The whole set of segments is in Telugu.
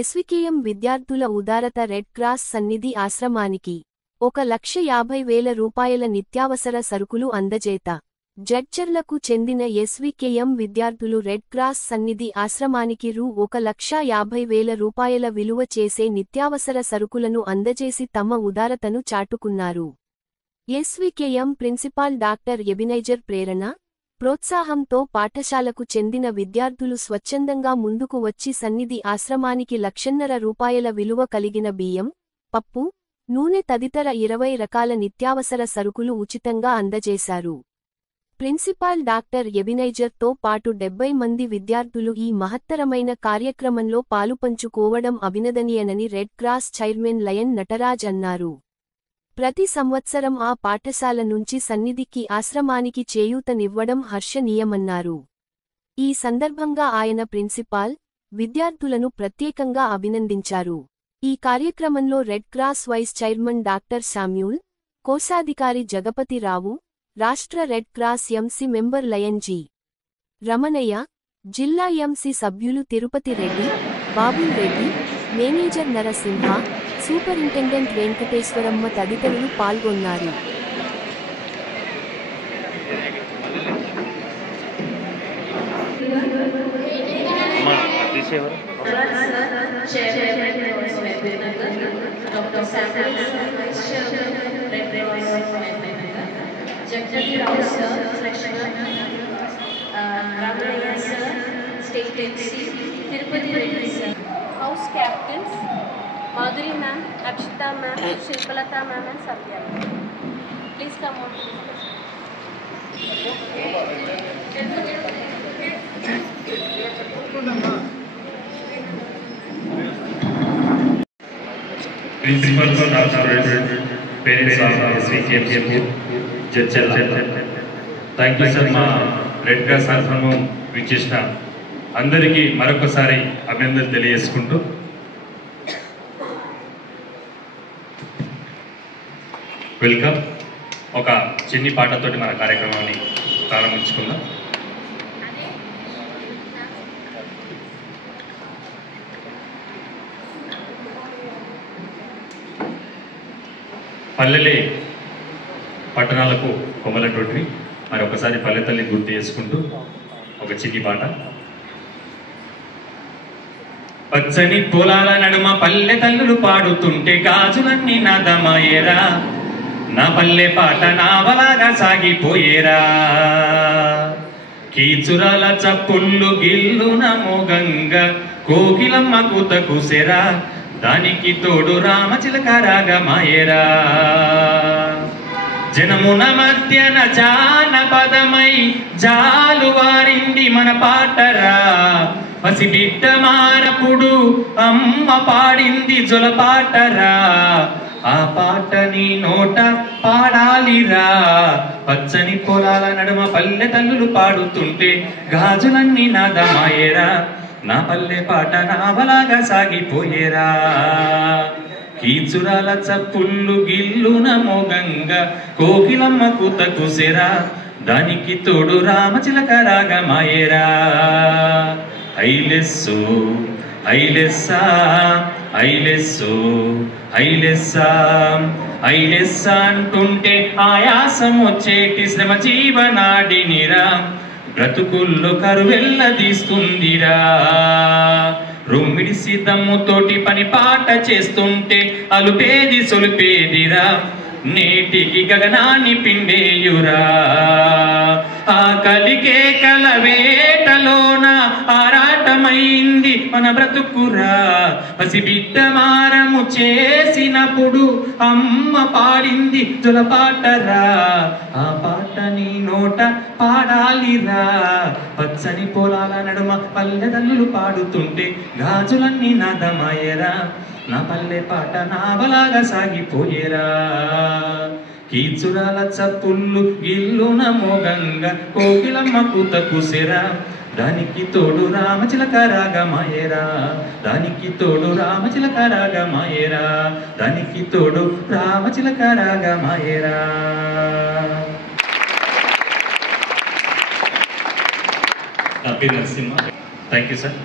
ఎస్వికేఎం విద్యార్థుల ఉదారత రెడ్ క్రాస్ సన్నిధి ఆశ్రమానికి 1,50,000 రూపాయల నిత్యావసర సరుకులు అందజేత. జడ్చర్లకు చెందిన ఎస్వికేఎం విద్యార్థులు రెడ్ క్రాస్ సన్నిధి ఆశ్రమానికి రూ. 1,50,000 రూపాయల విలువ చేసే నిత్యావసర సరుకులను అందజేసి తమ ఉదారతను చాటుకున్నారు. ఎస్వికేఎం ప్రిన్సిపాల్ డాక్టర్ ఎబినైజర్ ప్రేరణ, ప్రోత్సాహంతో పాఠశాలకు చెందిన విద్యార్థులు స్వచ్ఛందంగా ముందుకు వచ్చి సన్నిధి ఆశ్రమానికి 1,50,000 రూపాయల విలువ కలిగిన బియ్యం, పప్పు, నూనె తదితర 20 రకాల నిత్యావసర సరుకులు ఉచితంగా అందజేశారు. ప్రిన్సిపాల్ డాక్టర్ ఎబినైజర్తో పాటు 70 మంది విద్యార్థులు ఈ మహత్తరమైన కార్యక్రమంలో పాలుపంచుకోవడం అభినందనీయనని red cross chairman lion Nataraj అన్నారు. ప్రతి సంవత్సరం ఆ పాఠశాల నుంచి సన్నిధికి ఆశ్రమానికి చేయూతనివ్వడం హర్షణీయమన్నారు. ఈ సందర్భంగా ఆయన ప్రిన్సిపాల్, విద్యార్థులను ప్రత్యేకంగా అభినందించారు. ఈ కార్యక్రమంలో red cross vice chairman doctor Samuel, కోశాధికారి జగపతి రావు, రాష్ట్ర red cross MC member lion G. Ramanaiah, జిల్లా ఎంసీ సభ్యులు తిరుపతి రెడ్డి, బాబుల్ రెడ్డి, మేనేజర్ నరసింహ, సూపరింటెండెంట్ వెంకటేశ్వరమ్మ తదితరులు పాల్గొన్నారు. House captains Madhuri ma'am, Akshita ma'am, Shilpalata ma'am and Satya ma'am. Please come on. Principals, staff, parents of SVKM school, Jadcherla. Thank you sir, మా రెడ్ క్రాస్ ఆశ్రమం విచ్చేసిన అందరికీ మరొకసారి అభినందనలు తెలియజేసుకుంటూ వెల్కమ్. ఒక చిన్ని పాటతోటి మన కార్యక్రమాన్ని ప్రారంభించుకుందాం. పల్లెలే పట్టణాలకు కొమ్మలటోటి మరి ఒకసారి పల్లె తల్లి గుర్తు చేసుకుంటూ ఒక చిన్ని పాట. పచ్చని పొలాల నడుమ పల్లె తల్లులు పాడుతుంటే గాజులన్నీ నాదమాయేరా, నా పల్లె పాట నావలాగా సాగిపోయేరా. కీచురాల చప్పుళ్ళు గిల్లున మోగంగా కోకిలమ్మ కూత కూసెరా, దానికి తోడు రామచిలక రాగమాయేరా. జనమున మధ్యన జానపదమై జాలు వారింది మన పాటరా, పసిబిడ్డ మారపుడు అమ్మ పాడింది జొలపాటరా, ఆ పాట నీ నోట పాడాలిరా. పచ్చని పొలాల నడుమ పల్లె తల్లులు పాడుతుంటే గాజులన్నీ నాదమాయేరా, నా పల్లె పాట నావలాగా సాగిపోయేరా. కీచురాల చప్పుళ్ళు గిల్లున మోగంగా కోకిలమ్మ కూత కూసెరా, దానికి తోడు రామచిలక రాగమాయేరా. ఐలెస్సు ఐలెస్సా ఐలెస్సు ఐలెస్సా ఐలెస్సా అంటుంటే ఆయాసం వచ్చేటి శ్రమ జీవనాడినిరా, బ్రతుకుల్లో కరువెల్ల తీస్తుందిరా. రొమ్మిడిసి దమ్ముతోటి పని పాట చేస్తుంటే అలుపేది సొలిపేదిరా, నేటికి గగనాన్ని పిండేయురా. ఆ కలికే కలవేటలోన ఆరాటమైంది మన బ్రతుకురా, పసిబిడ్డ మారము చేసినప్పుడు అమ్మ పాడింది జొలపాటరా, ఆ పాట నీ నోట పాడాలిరా. పచ్చని పొలాల నడుమ పల్లె తల్లులు పాడుతుంటే గాజులన్నీ నాదమాయేరా, నా పల్లె పాట నావలాగా సాగిపోయేరా. కీచురాల చప్పుళ్ళు గిల్లున మోగంగా కోకిలమ్మ కూత కూసెరా, దానికి తోడు రామచిలక రాగమాయేరా, దానికి తోడు రామచిలక రాగమాయేరా, దానికి తోడు రామచిలక రాగమాయేరా. నరసింహ. Thank you sir.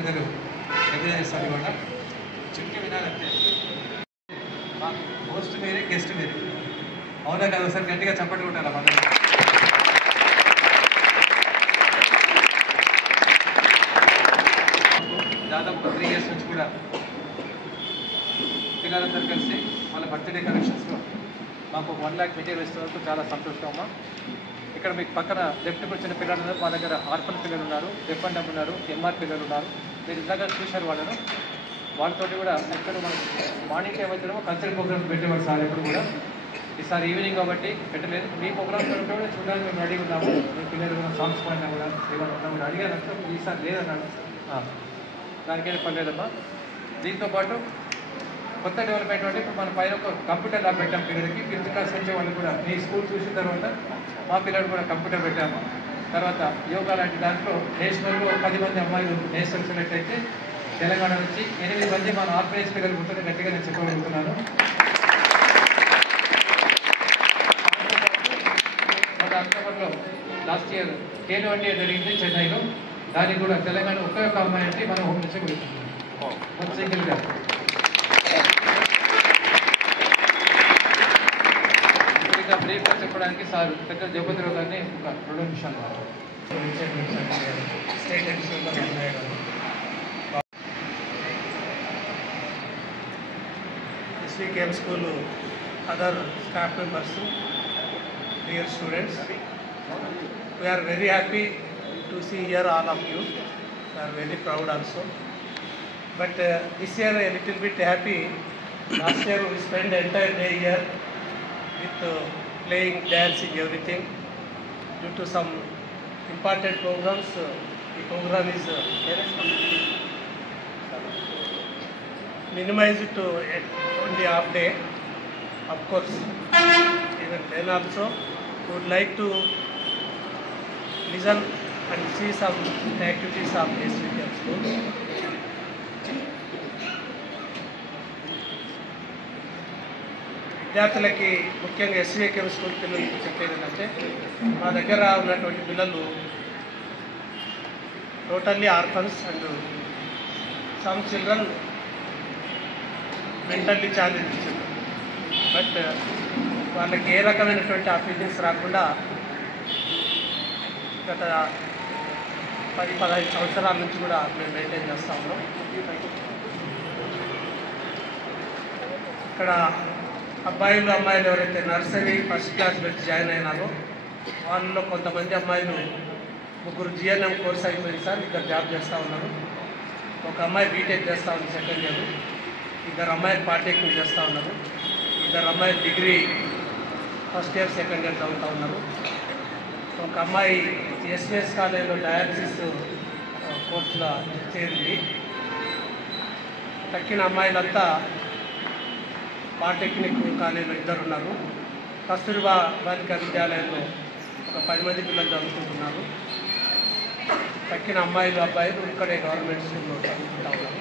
పెద్దలు ఎదురేస్తారు ఇవాళ చిన్న వినాలంటే హోస్ట్ మీరే గెస్ట్ మీరే అవునా కదా సార్ గట్టిగా చప్పట్లు ఉంటారా మన దాదాపు 3 years నుంచి కూడా పిల్లలందరూ కలిసి వాళ్ళ బర్త్డే కలెక్షన్స్లో మాకు 1 lakh మెటీరియల్ ఇస్తున్నందుకు చాలా సంతోషమమ్మా. ఇక్కడ మీకు పక్కన లెఫ్ట్కి వచ్చిన పిల్లలు ఉన్నారు, మా దగ్గర ఆర్ఫన్ పిల్లలు ఉన్నారు, డెఫ్ అండ్ డమ్ ఉన్నారు, ఎంఆర్ పిల్లలు ఉన్నారు. మీరు ఇందాక చూశారు వాళ్ళను. వాళ్ళతో కూడా ఎక్కడ మనం మార్నింగ్ టైం వచ్చేమో కల్చరల్ ప్రోగ్రామ్స్ పెట్టేవాడు సార్ ఎప్పుడు కూడా. ఈసారి ఈవినింగ్ కాబట్టి పెట్టలేదు. మీ ప్రోగ్రామ్స్ ఉంటే కూడా చూడడానికి మేము రెడీ ఉన్నాము. మీ పిల్లలు కూడా సాంగ్స్ పాడినా కూడా ఏమైనా ఉన్నా కూడా అడిగారు. ఈసారి లేదన్నాడు, దానికైనా పర్లేదమ్మా. దీంతోపాటు కొత్త డెవలప్మెంట్ అంటే ఇప్పుడు మన పైన ఒక కంప్యూటర్ ల్యాబ్ పెట్టాం పిల్లలకి. 5th క్లాస్ వచ్చే వాళ్ళు కూడా మీ స్కూల్ చూసిన తర్వాత మా పిల్లలు కూడా కంప్యూటర్ పెట్టాము. తర్వాత యోగా లాంటి దాంట్లో నేషనల్లో 10 మంది అమ్మాయిలు నేషనల్ సెలెక్ట్ అయితే తెలంగాణ నుంచి 8 మంది మన ఆర్గనైజ్ పిల్లలు ఉంటుంటే గట్టిగా నేను చెప్పగలుగుతున్నాను. మన అక్టోబర్లో లాస్ట్ ఇయర్ కేలో ఇండియా జరిగింది చెన్నైలో. దానికి కూడా తెలంగాణ ఒకే ఒక అమ్మాయి అంటే మనం హోమ్ నుంచి వెళ్తున్నాం సింగిల్గా. ఇంకా బ్రీఫ్గా చెప్పడానికి సార్ పెద్ద జగపతిరావు గారిని ఒక 2 నిమిషాలు state additional SVKM school, other staff members, dear students, we are very happy to see here all of you. We are very proud also. But this year a little bit happy. Last year we spent the entire day here with playing, dancing, everything. Due to some important programs, the program is minimized to only half day. Of course, even then also we would like to listen and see some activities of SVKM school. విద్యార్థులకి ముఖ్యంగా SVKM స్కూల్ పిల్లలకి చెప్పేది ఏంటంటే మా దగ్గర ఉన్నటువంటి పిల్లలు totally orphans and some children mentally challenge children. But వాళ్ళకి ఏ రకమైనటువంటి ఆ ఫీలింగ్స్ రాకుండా గత 10-15 సంవత్సరాల నుంచి కూడా మేము మెయింటైన్ చేస్తూ ఉన్నాం. ఇక్కడ అబ్బాయిలు అమ్మాయిలు ఎవరైతే నర్సరీ ఫస్ట్ క్లాస్ వచ్చి జాయిన్ అయినారో వాళ్ళలో కొంతమంది అమ్మాయిలు 3 GNM కోర్స్ అయిపోయింది సార్. 2 జాబ్ చేస్తూ ఉన్నారు. ఒక అమ్మాయి బీటెక్ చేస్తూ ఉంది సెకండ్ ఇయర్. 2 అమ్మాయిలు పాలిటెక్నిక్ చేస్తూ ఉన్నారు. 2 అమ్మాయిలు degree first year second year చదువుతూ ఉన్నారు. ఒక అమ్మాయి SVS కాలేజీలో డయాలసిస్ కోర్సులో చేరింది. తక్కిన అమ్మాయిలంతా పాలిటెక్నిక్ కాలేజీలో 2 ఉన్నారు. కస్తూర్బా బాలికా విద్యాలయంలో ఒక 10 మంది పిల్లలు చదువుకుంటున్నారు. తక్కిన అమ్మాయిలు అబ్బాయిలు ఇక్కడే గవర్నమెంట్ స్కూల్లో చదువుకుంటూ ఉన్నారు.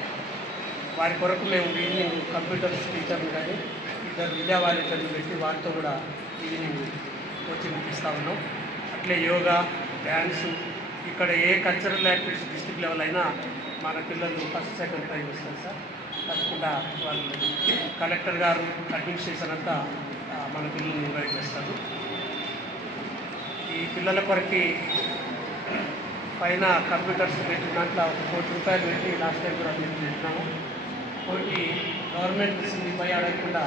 వారి కొరకు మేము ఈవినింగ్ కంప్యూటర్స్ టీచర్లు కానీ 2 విద్యా వాలంటీర్లు పెట్టి వారితో కూడా ఈవినింగ్ కోచింగ్ ఇస్తూ ఉన్నాం. అట్లే యోగా, డ్యాన్సు, ఇక్కడ ఏ కల్చరల్ యాక్టివిటీస్ డిస్ట్రిక్ట్ లెవెల్ అయినా మన పిల్లలు ఫస్ట్ సెకండ్ ప్రైజ్ వస్తారు సార్. తప్పకుండా వాళ్ళు కలెక్టర్ గారు అడ్మినిస్ట్రేషన్ అంతా మన పిల్లల్ని ఇన్వైట్ చేస్తారు. ఈ పిల్లల కొరకు పైన కంప్యూటర్స్ పెట్టిన దాంట్లో 1 కోటి రూపాయలు పెట్టి లాస్ట్ టైం కూడా మేము పెట్టినాము. కోటి గవర్నమెంట్ పై అడగకుండా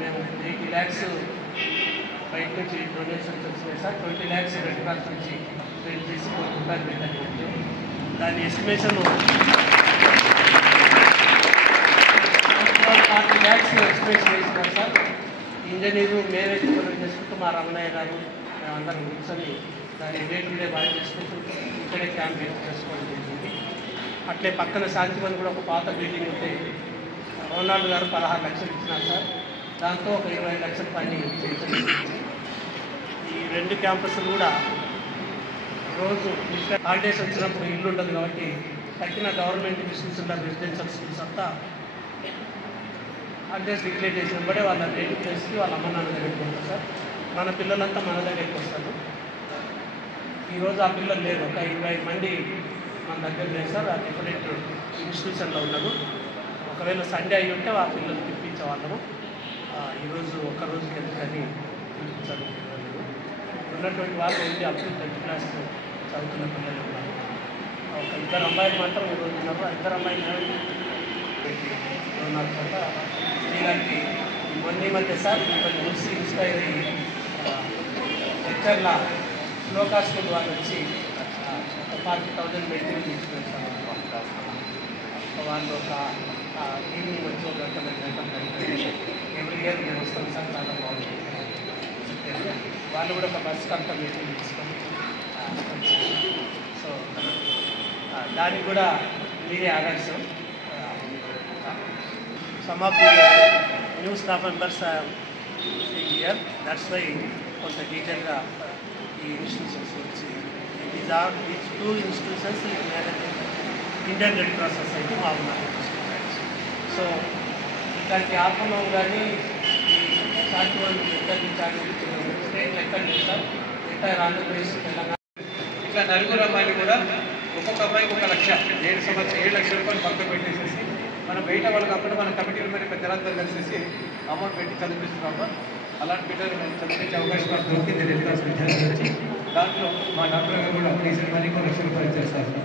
మేము 80 lakhs బయట నుంచి డొనేషన్స్ వచ్చినాయి సార్. 20 lakhs రెడ్ క్రాస్ నుంచి స్పెండ్ చేసి 1 కోటి రూపాయలు పెట్టాలి. దాని ఎస్టిమేషన్ 40 lakhs ఎస్టిమేషన్ వేసినాం సార్. ఇంజనీరు మేనేజ్మెంట్ చేసుకుంటూ మా రమణయ్య గారు మేమందరం కూర్చొని దాన్ని డే టు డే బాగా చేసుకుంటూ ఇక్కడే క్యాంప్ చేసుకోవడం జరిగింది. అట్లే పక్కన శాంతివన్ కూడా ఒక పాత బిల్డింగ్ ఉంటే రోనాల్డ్ గారు 16 లక్షలు ఇచ్చినారు సార్. దాంతో ఒక 20 లక్షల పని చేయించడం. ఈ 2 క్యాంపస్లు కూడా రోజు హాలిడేస్ వచ్చినప్పుడు ఇల్లు ఉండదు కాబట్టి తక్కిన గవర్నమెంట్ స్కూల్స్ ఉంటారు, రెసిడెన్షియల్ స్కూల్స్ అంతా హాలిడేస్ డిక్లేర్ చేసిన వెంబడే వాళ్ళ నేటివ్ ప్లేస్కి వాళ్ళ అమ్మ నాన్న దగ్గరికి వస్తారు సార్. మన పిల్లలంతా మన దగ్గరికి వస్తారు. ఈరోజు ఆ పిల్లలు లేరు. ఒక 25 మంది మన దగ్గర లేదు సార్, ఆ డిఫరెంట్ ఇన్స్టిట్యూషన్లో ఉన్నారు. ఒకవేళ సండే అయి ఉంటే ఆ పిల్లలు తిప్పించేవాళ్ళము. ఈరోజు ఒక్కరోజుకి ఎందుకని తిప్పించడం ఉన్నటువంటి వాళ్ళు ఏంటి అప్పుడు 10th క్లాస్ చదువుతున్న పిల్లలు ఉన్నారు. ఒక 2 అమ్మాయిలు మాత్రం ఈరోజు ఉన్నారు. 2 అమ్మాయిలు ఉన్నారు కనుక ఇలాంటి మొన్న మధ్య సార్ మున్సి ఇన్స్పైర్ లెక్చర్ల శ్లోకా స్కూల్ వాళ్ళు వచ్చి 40,000 మెటీరియల్ తీసుకున్నాం. వాళ్ళు ఒక ఈవినింగ్ వచ్చి 1 గంట 2 గంటలు ఎవ్రీ ఇయర్ మేము వస్తాం సార్. చాలా బాగుంటుంది. వాళ్ళు కూడా ఒక బస్కి అంతా మెటీరియల్ తీసుకొని సో దానికి కూడా మీరే ఆదర్శం. Some of the new staff members year, that's why కొంత డీటెయిల్గా ఈ ఇన్స్టిట్యూషన్స్ వచ్చి these 2 institutions Indian red cross society బాగున్నారు. సో ఇట్లాంటి ఆత్మం కానీ ఈ శాంతివన్ ఇద్దరిని కానీ స్టేట్ ఎక్కడ సార్ ఎంటైర్ ఆంధ్రప్రదేశ్ తెలంగాణ ఇట్లా 4 అమ్మాయిలు కూడా ఒక్కొక్క అమ్మాయికి 1 లక్ష 7 లక్షల రూపాయలు పక్కన పెట్టేసేసి మనం బయట వాళ్ళు కాకుండా మన కమిటీల మీద పెద్దలంతా కలిసేసి అమౌంట్ పెట్టి చదివిస్తున్నాము. అలాంటి బిడ్డలు మేము చదివించే అవకాశం మాకు దొరికింది రెడ్ క్రాస్ విద్యార్థులు వచ్చి. దాంట్లో మా డాక్టర్ గారు కూడా రీసెంట్ మనీ 1 లక్ష రూపాయలు చేస్తారు.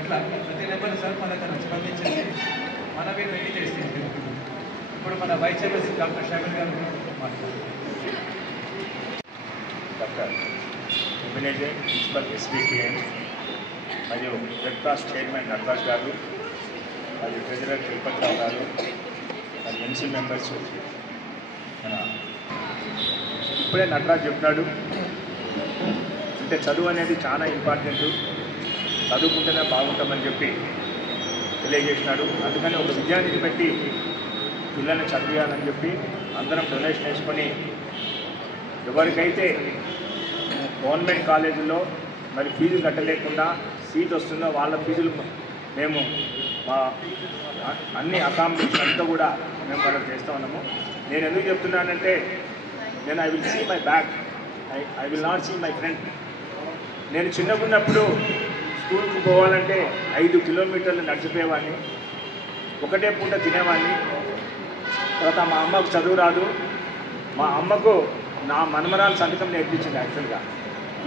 అట్లా ప్రతి నెంబర్ సార్ మన తను స్పందించేసి మన మీద రెడీ చేస్తే ఇప్పుడు మన వైస్ చైర్మన్ డాక్టర్ షామిల్ గారు మాట్లాడారు. డాక్టర్ ఎమ్మెల్యే ప్రిన్సిపల్ SVKM మరియు రెడ్ క్రాస్ చైర్మన్ నటరాజ్ గారు మరియు ట్రెజరర్ తిరుపతిరావు గారు మరియు MC మెంబర్స్ మన ఇప్పుడే నటరాజ్ చెప్పినాడు. అంటే చదువు అనేది చాలా ఇంపార్టెంట్, చదువుకుంటేనే బాగుంటామని చెప్పి తెలియజేసినాడు. అందుకని ఒక విద్యానిధి పెట్టి పిల్లల్ని చదివేయాలని చెప్పి అందరం డొనేషన్ వేసుకొని ఎవరికైతే గవర్నమెంట్ కాలేజీలో మరి ఫీజులు కట్టలేకుండా సీట్ వస్తుందో వాళ్ళ ఫీజులు మేము మా అన్ని అకామిడేషన్ అంతా కూడా మేము వాళ్ళకి చేస్తూ ఉన్నాము. నేను ఎందుకు చెప్తున్నానంటే నేను I will see my back, I will not see my friend. నేను చిన్నగున్నప్పుడు స్కూల్కి పోవాలంటే 5 కిలోమీటర్లు నడిచిపోయేవాడిని, ఒకటే పూట తినేవాడిని. తర్వాత మా అమ్మకు చదువు రాదు, మా అమ్మకు నా మనమరాలు సంతకం నేర్పించింది. యాక్చువల్గా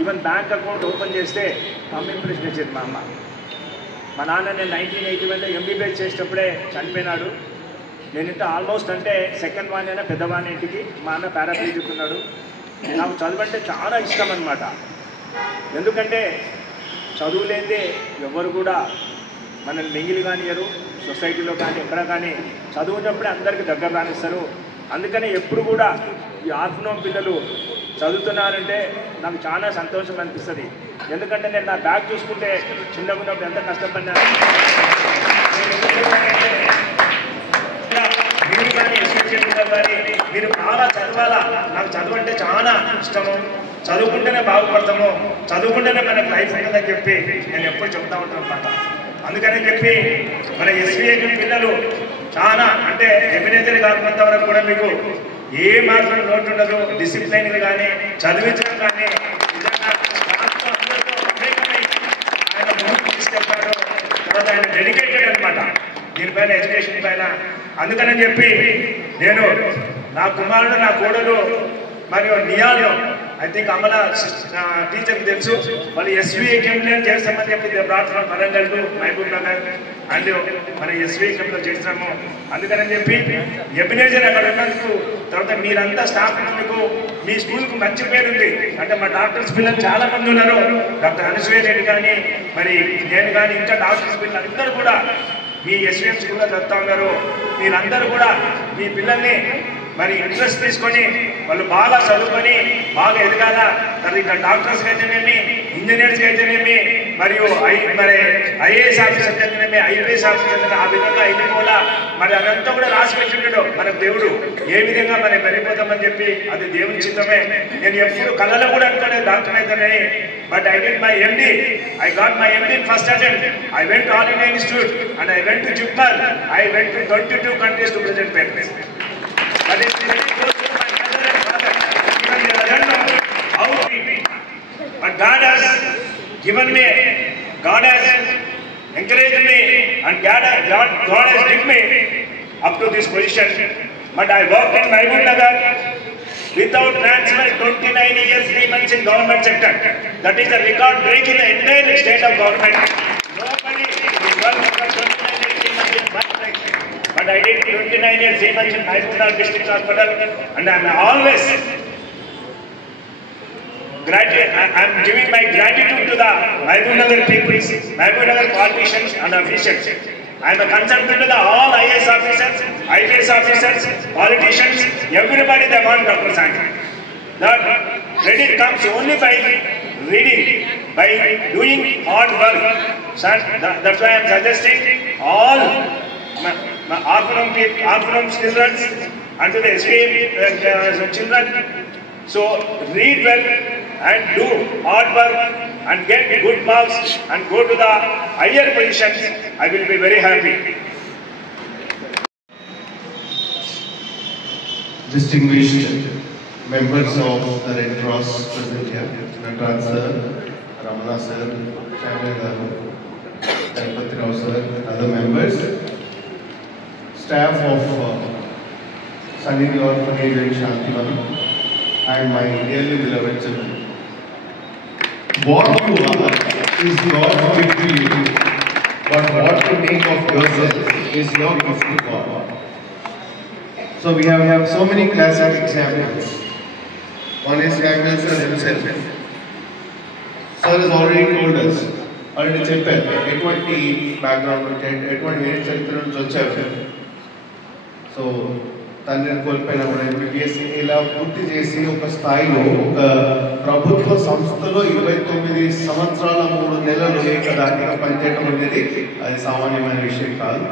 ఈవెన్ బ్యాంక్ అకౌంట్ ఓపెన్ చేస్తే మమ్మీ ఇంప్రెషన్ ఇచ్చేది మా అమ్మ. మా నాన్న నేను 1981లో MBBS చేసేటప్పుడే చనిపోయినాడు. నేనింత ఆల్మోస్ట్ అంటే సెకండ్ వాణి అయినా పెద్దవాణి ఇంటికి. మా అన్న పారాప్లీజిక్ ఉన్నాడు. నాకు చదువు అంటే చాలా ఇష్టం అన్నమాట. ఎందుకంటే చదువు లేనిదే ఎవరు కూడా మనల్ని మింగిలి కానియరు, సొసైటీలో కానీ ఎక్కడ కానీ చదువున్నప్పుడే అందరికీ దగ్గర రానిస్తారు. అందుకని ఎప్పుడు కూడా ఈ ఆర్ఫనోమ్ పిల్లలు చదువుతున్నారంటే నాకు చాలా సంతోషం అనిపిస్తుంది. ఎందుకంటే నేను నా బ్యాగ్ చూసుకుంటే చిన్నగా ఉన్నప్పుడు ఎంత కష్టపడినాను. మీరు కానీ మీరు బాగా చదవాలా, నాకు చదువు అంటే చాలా ఇష్టము, చదువుకుంటేనే బాగుపడతాము, చదువుకుంటేనే మనకు లైఫ్ ఉంటుందని చెప్పి నేను ఎప్పుడు చెప్తా ఉంటాను అన్నమాట. అందుకని చెప్పి మన SVKM పిల్లలు చాలా అంటే ఎమ్మెల్యేలు కాకపోతే వరకు కూడా మీకు ఏ మాత్రం లోటు ఉండదు. డిసిప్లైన్ కానీ చదివించడం కానీ నిజంగా అందరితో మమేకమై ఆయన ముందుకు తీసుకెళ్తాడు. తర్వాత ఆయన డెడికేటెడ్ అనమాట దీనిపైన, ఎడ్యుకేషన్ పైన. అందుకని చెప్పి నేను నా కుమారుడు, నా కోడలు మరియు నియాలో ఐ థింక్ అమల టీచర్కి తెలుసు, వాళ్ళు SVKM చేస్తామని చెప్పి ప్రార్థన వరంగల్ మహబూబ్ నగర్ అండ్ మన SVKMలో చేస్తాము. అందుకని చెప్పి ఎబినేజర్ అక్కడ ఉన్నందుకు, తర్వాత మీరంతా స్టాఫ్ ఉన్నందుకు మీ స్కూల్కు మంచి పేరు ఉంది. అంటే మా డాక్టర్స్ పిల్లలు చాలా మంది ఉన్నారు. డాక్టర్ అనసూయ రెడ్డి కానీ మరి నేను కానీ ఇంకా డాక్టర్స్ పిల్లలు అందరూ కూడా మీ SVM స్కూల్లో చదువుతా ఉన్నారు. మీరందరూ కూడా మీ పిల్లల్ని మరి ఇంట్రెస్ట్ తీసుకొని వాళ్ళు బాగా చదువుకొని బాగా ఎదగాల. మరి ఇక్కడ డాక్టర్స్కి అయితేనేమి, ఇంజనీర్స్కి అయితేనేమి, మరియు మరి IAS ఆఫీసర్కి అయితేనేమి, IPS ఆఫీసర్ ఆ విధంగా అయిపోలా. మరి అదంతా కూడా రాసి పెట్టింటాడు మనకు దేవుడు, ఏ విధంగా మనం వెళ్ళిపోతామని చెప్పి. అది దేవుని చిత్తమే. నేను ఎప్పుడు కళలో కూడా అనుకోలేదు డాక్టర్ అయితేనే. But I did my MD. I got my MD in first attempt. I went to All India Institute and I went to JIPMER. I went to 22 countries to present papers. That is very close to my mother and father. Even they don't know how to be. But God has given me, God has encouraged me, and God has led me up to this position. But I worked in Mahbub Nagar without transfer 29 years, 3 months in government sector. That is a record break in the entire state of government. Nobody is worked for 29 years, 3 months in one place. But I did 29 years, 3 months in Mahbub Nagar District Hospital, and I am always I am giving my gratitude to the Mahbub Nagar people, Mahbub Nagar politicians and officials. I am a concerned to the all IAS officers, IPS officers, politicians, everybody they want Dr. Sanghi. That credit comes only by reading, by doing hard work. Sir, that's why I am suggesting all orphan children and to the escaped children. So read well and do hard work and get good marks and go to the higher positions. I will be very happy. Distinguished members of the Red Cross present here, Nataraj sir, Ramana sir, Shamil garu, Tirupati Rao sir, other members, staff of Sanidhi Orphanage and Shantivanam, and my dearly beloved children. What you are is God's gift to you, but what you make of yourself is your gift to God. So we have so many classic examples. One is Samuel sir himself. Sir has already told us, already చెప్పారు ఎటువంటి బ్యాక్గ్రౌండ్ ఉంటే ఎటువంటి చరిత్ర నుంచి వచ్చారు. సో తండ్రిని కోల్పోయినప్పుడు MBBS ఇలా పూర్తి చేసి ఒక స్థాయిలో ఒక ప్రభుత్వ సంస్థలో 29 సంవత్సరాల 3 నెలలు ఏకదాటిగా పనిచేయడం అనేది అది సామాన్యమైన విషయం కాదు.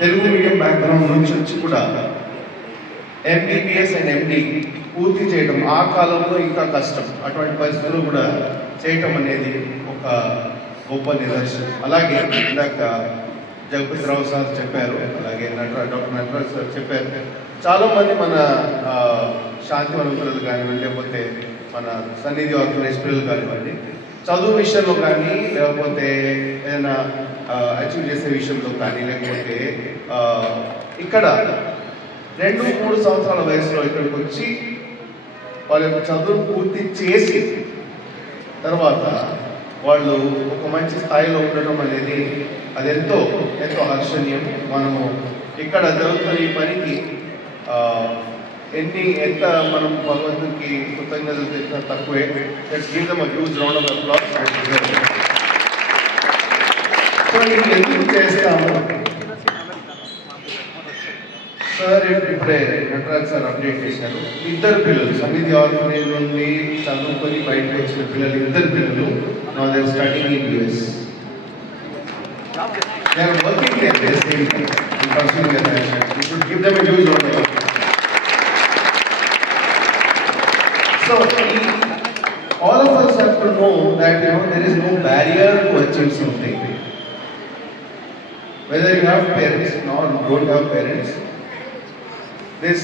తెలుగు మీడియం బ్యాక్గ్రౌండ్ నుంచి వచ్చి కూడా MBBS అండ్ MD పూర్తి చేయడం ఆ కాలంలో ఇంకా కష్టం. అటువంటి పరిస్థితులు కూడా చేయటం అనేది ఒక గొప్ప నిదర్శనం. అలాగే ఇందాక జగపతి రావు సార్ చెప్పారు, అలాగే డాక్టర్ నటరాజ్ సార్ చెప్పారు. చాలామంది మన శాంతివనం పిల్లలు కానివ్వండి, లేకపోతే మన సన్నిధి ఆర్గనైజ్ పిల్లలు కానివ్వండి, చదువు విషయంలో కానీ, లేకపోతే ఏదైనా అచీవ్ చేసే విషయంలో కానీ, లేకపోతే ఇక్కడ 2-3 సంవత్సరాల వయసులో ఇక్కడికి వచ్చి వాళ్ళ యొక్క చదువు పూర్తి చేసి తర్వాత వాళ్ళు ఒక మంచి స్థాయిలో ఉండటం అనేది అది ఎంతో హర్షణీయం. మనము ఇక్కడ జరుగుతున్న ఈ పనికి ఎంత మనం భగవంతుడికి కృతజ్ఞతలు తెలిసిన తక్కువే. Let's give them a huge round of applause. So ఇది ఎందుకు చేస్తాము సార్? ఇప్పుడే నటరాజ్ సార్ అప్డేట్ చేశారు. 2 పిల్లలు సన్నిధి ఆర్గనైజ్ నుండి చదువుకొని బయటకు వచ్చిన పిల్లలు, 2 పిల్లలు now they are studying in US. They are working there, they say, in pursuing their passion. We should give them a huge round of applause. So all of us have to know that there is no barrier to achieve something. Whether you have parents or don't have parents, this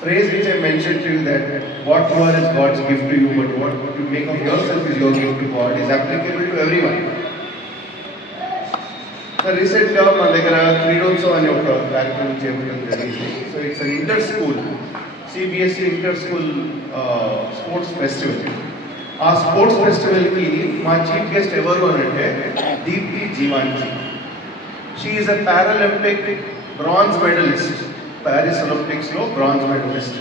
phrase which I mentioned to you, that what you are is God's gift to you, but what you make of yourself is your gift to God, is applicable to everyone. So recently మన దగ్గర క్రీడోత్సవం అనే ఒక కార్యక్రమం చేపట్టడం జరిగింది. So it's an inter school CBSE inter school sports festival. ఆ స్పోర్ట్స్ ఫెస్టివల్కి మా చీఫ్ గెస్ట్ ఎవరు అని అంటే Deepthi Jeevanji. She is a Paralympic bronze medallist. Paris ఒలింపిక్స్లో బ్రాంజ్ మెడలిస్ట్.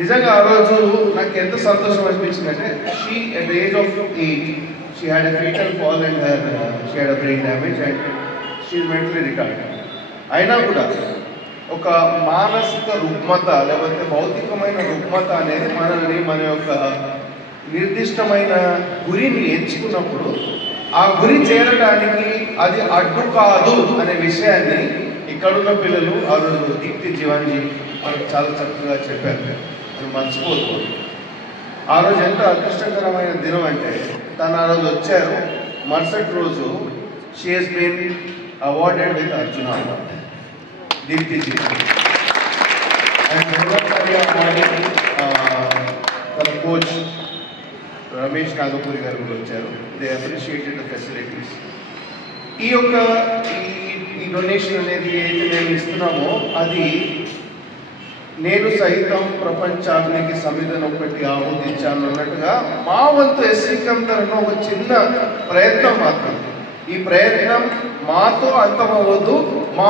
నిజంగా ఆ రోజు నాకు ఎంత సంతోషం అనిపించిందంటే, she at the age of 8 she had a fatal fall and she had a brain damage and she is mentally retard. అయినా కూడా ఒక మానసిక రుగ్మత లేకపోతే భౌతికమైన రుగ్మత అనేది మనల్ని మన యొక్క నిర్దిష్టమైన గురిని ఎంచుకున్నప్పుడు ఆ గురి చేరడానికి అది అడ్డు కాదు అనే విషయాన్ని ఇక్కడున్న పిల్లలు ఆ రోజు దీప్తి జీవాంజీ మనకు చాలా చక్కగా చెప్పారు. అది మర్చిపోదు. ఆ రోజు ఎంత అదృష్టకరమైన దినం అంటే, తను ఆ రోజు వచ్చారు, మరుసటి రోజు she has been awarded with Arjuna award, Deepthi Jeevanji. And తన కోచ్ రమేష్ నాగపూరి గారు కూడా వచ్చారు. They appreciated the facilities. ఈ డొనేషన్ అనేది ఏదైతే మేము ఇస్తున్నామో అది నేను సైతం ప్రపంచాగ్నికి సమిధను ఒకటి ఆమోదించాను అన్నట్టుగా మా వంతు ఎస్సీకం తరఫున ఒక చిన్న ప్రయత్నం మాత్రం. ఈ ప్రయత్నం మాతో అంతమవ్వదు. మా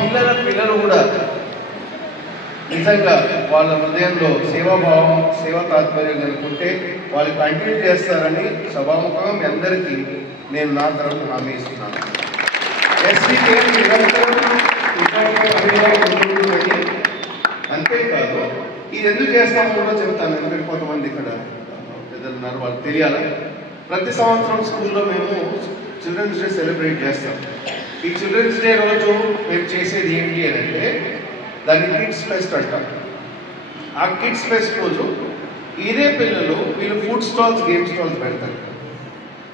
పిల్లల పిల్లలు కూడా నిజంగా వాళ్ళ హృదయంలో సేవాభావం సేవా తాత్పర్యం కనుకుంటే వాళ్ళు కంటిన్యూ చేస్తారని సభాముఖంగా మీ అందరికీ నేను నా తరఫున హామీ ఇస్తున్నాను. ఎస్సీకేఎం నిరంతరం అంతేకాదు ఇది ఎందుకు చేస్తామో కూడా చెప్తాను. ఎందుకంటే కొంతమంది ఇక్కడ పెద్దలు ఉన్నారు, వాళ్ళు తెలియాలి. ప్రతి సంవత్సరం స్కూల్లో మేము చిల్డ్రన్స్ డే సెలబ్రేట్ చేస్తాం. ఈ చిల్డ్రన్స్ డే రోజు మేము చేసేది ఏంటి అని అంటే దాన్ని కిడ్స్ ఫెస్ట్ అంటాం. ఆ కిడ్స్ ఫెస్ట్ రోజు ఇదే పిల్లలు వీళ్ళు ఫుడ్ స్టాల్స్ గేమ్ స్టాల్స్ పెడతారు.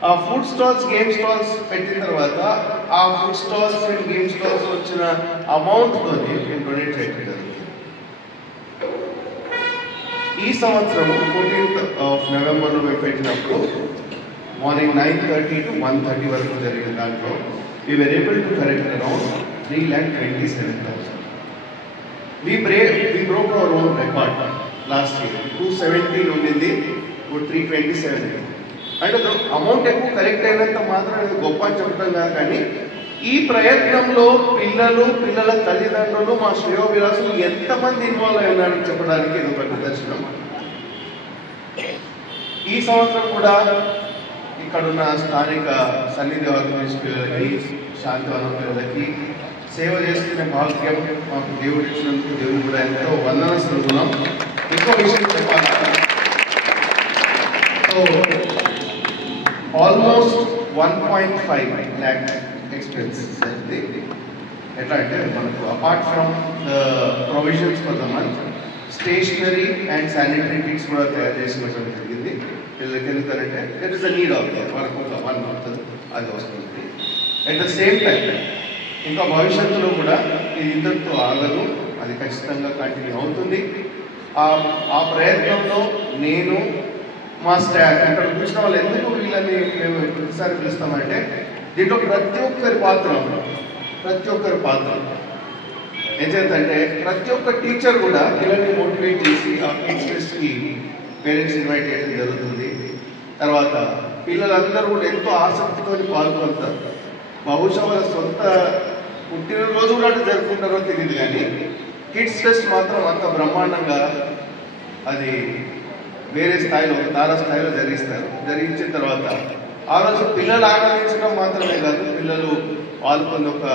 ఆ ఫుడ్ స్టాల్స్ గేమ్ స్టాల్స్ పెట్టిన తర్వాత ఆ food stalls and game stalls వచ్చిన అమౌంట్తో మేము డొనేట్ చేయడం జరుగుతుంది. ఈ సంవత్సరం 14th నవంబర్లో మేము పెట్టినప్పుడు మార్నింగ్ 9:30 to 1:30 వరకు జరిగిన దాంట్లో we were able to collect around 3,27,000. We broke our own record last year. 217 ఉండింది, ఇప్పుడు 327. అంటే అమౌంట్ ఎక్కువ కలెక్ట్ అయినంత మాత్రం గొప్ప అని చెప్పడం కాదు, కానీ ఈ ప్రయత్నంలో పిల్లల తల్లిదండ్రులు మా శ్రేయోభిలాసులు ఎంతమంది ఇన్వాల్వ్ అయినారని చెప్పడానికి ఇది ఒక నిదర్శనం. ఈ సంవత్సరం కూడా ఇక్కడున్న స్థానిక సన్నిధి ఆర్గనైజ్ పిల్లలకి శాంతివనం పిల్లలకి సేవ చేసుకునే భాగ్యం మాకు దేవుడు ఇచ్చినందుకు దేవుడు కూడా ఎంతో వందనస్తున్నాం. ఇంకో విషయం చెప్పాలి, సో ఆల్మోస్ట్ 1.5 lakh ఎక్స్పెన్సెస్ అయితే ఎట్లా అంటే మనకు apart from the provisions for the month stationery and sanitary kits కూడా తయారు చేసుకోవడం జరిగింది. పిల్లలకి ఎందుకంటే that is the need of వాళ్ళకు ఒక 1 month అది వస్తుంది. అట్ ద సేమ్ టైం ఇంకా భవిష్యత్తులో కూడా ఇది ఇంతటితో ఆగదు, అది ఖచ్చితంగా కంటిన్యూ అవుతుంది. ఆ ప్రయత్నంలో నేను మా స్టాఫ్ ఇక్కడ చూసిన వాళ్ళు ఎందుకు వీళ్ళని మేము ప్రతిసారి పిలుస్తామంటే దీంట్లో ప్రతి ఒక్కరి పాత్ర ఏంటంటే ప్రతి ఒక్క టీచర్ కూడా పిల్లల్ని మోటివేట్ చేసి ఆ కిడ్స్ ఫెస్ట్కి పేరెంట్స్ ఇన్వైట్ చేయడం జరుగుతుంది. తర్వాత పిల్లలందరూ కూడా ఎంతో ఆసక్తితో పాల్గొంటారు. బహుశా వాళ్ళ సొంత పుట్టినరోజు కూడా జరుపుకుంటారో తెలియదు, కానీ కిడ్స్ ఫెస్ట్ మాత్రం అంత బ్రహ్మాండంగా అది వేరే స్థాయిలో తారా స్థాయిలో జరిగించిన తర్వాత ఆ రోజు పిల్లలు ఆనందించడం మాత్రమే కాదు, పిల్లలు పాల్గొని ఒక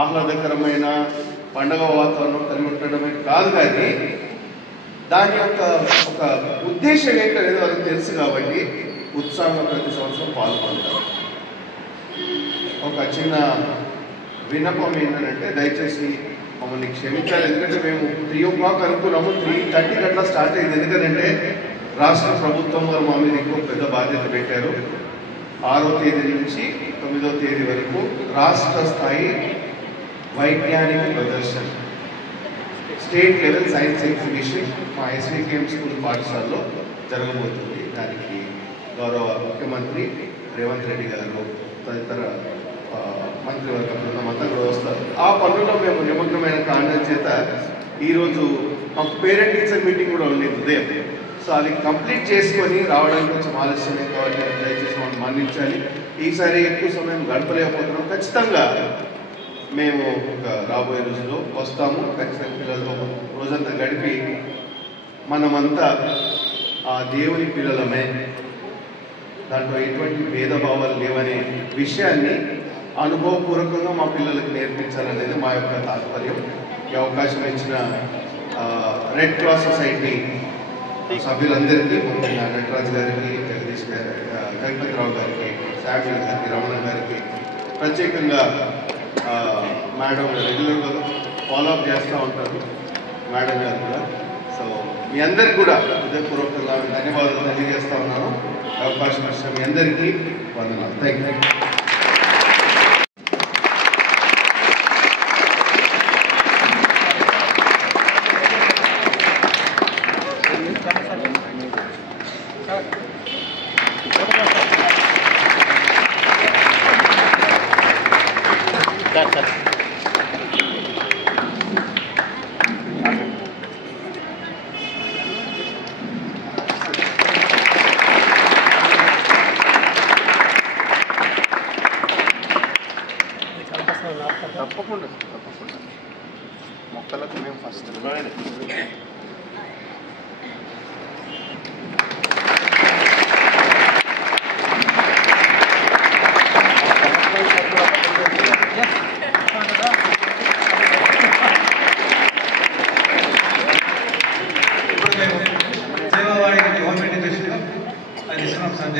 ఆహ్లాదకరమైన పండగ వాతావరణం కలిగి ఉండడమే కాదు, కానీ దాని యొక్క ఒక ఉద్దేశం ఏంటనేది వాళ్ళకి తెలుసు కాబట్టి ఉత్సాహంగా ప్రతి సంవత్సరం పాల్గొంటారు. ఒక చిన్న విన్నపం ఏంటంటే దయచేసి మమ్మల్ని క్షమించాలి, ఎందుకంటే మేము 3 o'clock అనుకున్నాము, 3:30 అట్లా స్టార్ట్ అయింది. ఎందుకంటే రాష్ట్ర ప్రభుత్వం వారు మా మీద ఎక్కువ పెద్ద బాధ్యత పెట్టారు. 6వ తేదీ నుంచి 9వ తేదీ వరకు రాష్ట్ర స్థాయి వైజ్ఞానిక ప్రదర్శన స్టేట్ లెవెల్ సైన్స్ ఎగ్జిబిషన్ మా ఎస్వికేఎం స్కూల్ పాఠశాలలో జరగబోతుంది. దానికి గౌరవ ముఖ్యమంత్రి రేవంత్ రెడ్డి గారు తదితర మంత్రివర్గ బృందం అంతా కూడా వస్తారు. ఆ పనుల్లో మేము నిమగ్నమైన కారణం చేత ఈరోజు మాకు పేరెంట్ టీచర్ మీటింగ్ కూడా ఉండేది ఉదయం. సో అది కంప్లీట్ చేసుకొని రావడానికి కొంచెం ఆలస్యమే కాబట్టి దయచేసి మనం మన్నించాలి. ఈసారి ఎక్కువ సమయం గడపలేకపోతున్నాం. ఖచ్చితంగా మేము ఒక రాబోయే రోజుల్లో వస్తాము. ఖచ్చితంగా పిల్లలతో రోజంతా గడిపి మనమంతా ఆ దేవుని పిల్లలమే, దాంట్లో ఎటువంటి భేదభావాలు లేవనే విషయాన్ని అనుభవపూర్వకంగా మా పిల్లలకు నేర్పించాలనేది మా యొక్క తాత్పర్యం. ఈ అవకాశం ఇచ్చిన రెడ్ క్రాస్ సొసైటీ సభ్యులందరికీ, ముఖ్యంగా నటరాజ్ గారికి, జగదీష్ గారి, జగపతిరావు గారికి, శామ్యుల్ గారికి, రమణ గారికి, ప్రత్యేకంగా మేడం రెగ్యులర్గా ఫాలోఅప్ చేస్తూ ఉంటారు మేడం గారు కూడా. సో మీ అందరికి కూడా హృదయపూర్వకంగా ధన్యవాదాలు తెలియజేస్తా ఉన్నాను. అవకాశం ఇచ్చిన మీ అందరికీ వందనాలు. Thank you.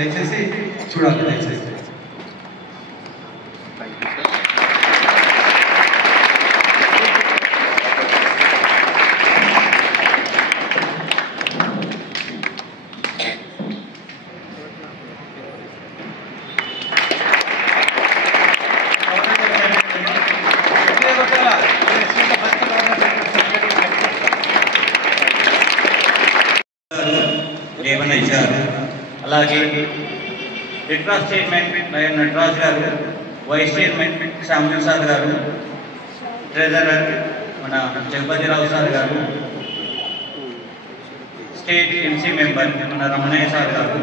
దయచేసి చూడాలి దయచేసి. ఏమన్నా ఇచ్చారు. అలాగే రెడ్ క్రాస్ చైర్మన్ నటరాజ్ గారు, వైస్ చైర్మన్ శ్యామల్ సార్ గారు, ట్రెజరర్ మన జగపతిరావు సార్ గారు, స్టేట్ ఎంసీ మెంబర్ మన రమణయ్య సార్ గారు,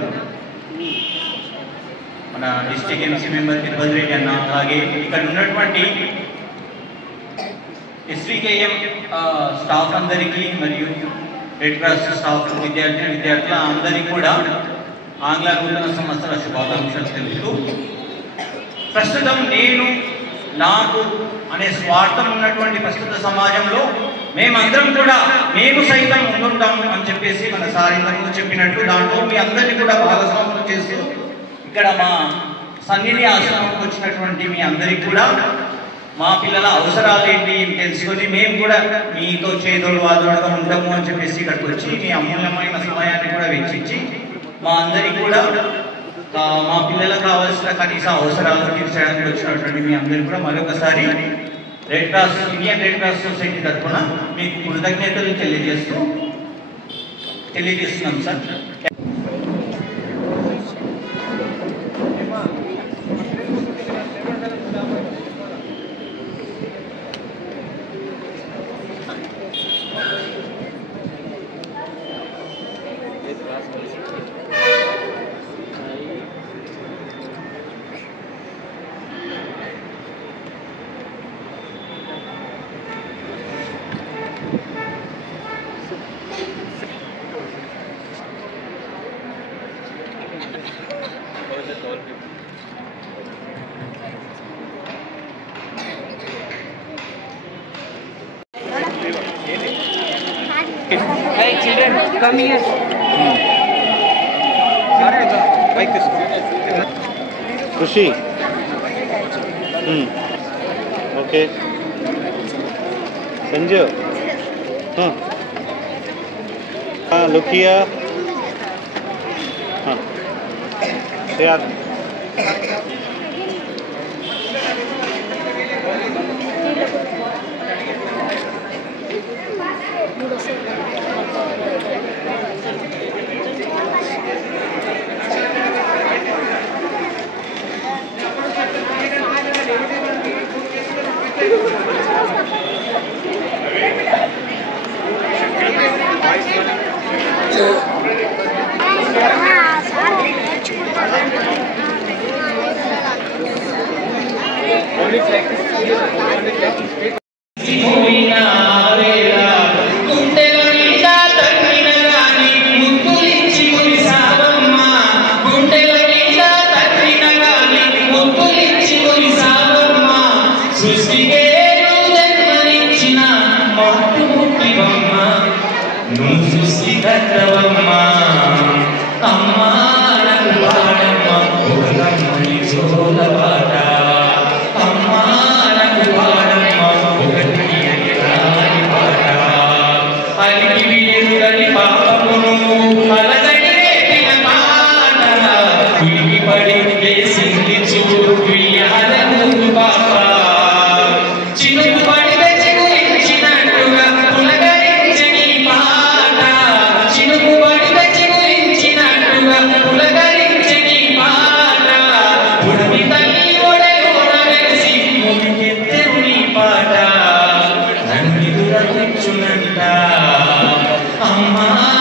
మన district MC member Tirupati Reddy అన్న, అలాగే ఇక్కడ ఉన్నటువంటి ఎస్వికేఎం స్టాఫ్ అందరికీ మరియు రెడ్ క్రాస్ స్టాఫ్ విద్యార్థుల అందరికీ కూడా ఆంగ్ల నూతన సంవత్సర శుభాకాంక్షలు తెలుపుతూ, ప్రస్తుతం నాకు అనే స్వార్థం ఉన్నటువంటి ప్రస్తుత సమాజంలో మేమందరం కూడా మేము సైతం ముందుంటాము అని చెప్పేసి మన సార్ ఇంతకు చెప్పినట్టు దాంట్లో మీ అందరినీ కూడా భాగస్వాములు చేస్తూ ఇక్కడ మా సన్నిధి ఆశ్రమంకి వచ్చినటువంటి మీ అందరికీ కూడా మా పిల్లల అవసరాలు ఏంటి తెలుసుకొని మేము కూడా మీతో చేతులు వాదోడుగా ఉంటాము అని చెప్పేసి ఇక్కడికి వచ్చి మీ అమూల్యమైన సమయాన్ని కూడా వెచ్చించి మా అందరికీ కూడా మా పిల్లలకు కావాల్సిన కనీస అవసరాలు తీర్చడానికి వచ్చినటువంటి మీ అందరికీ కూడా మరొకసారి ఇండియన్ రెడ్ క్రాస్ సొసైటీ తరఫున మీకు కృతజ్ఞతలు తెలియజేస్తున్నాం sir. Hey children, come here. Like this. Khushi. Okay. Sanju. Look here. Yeah. Only like this. Only like this. అమ్మా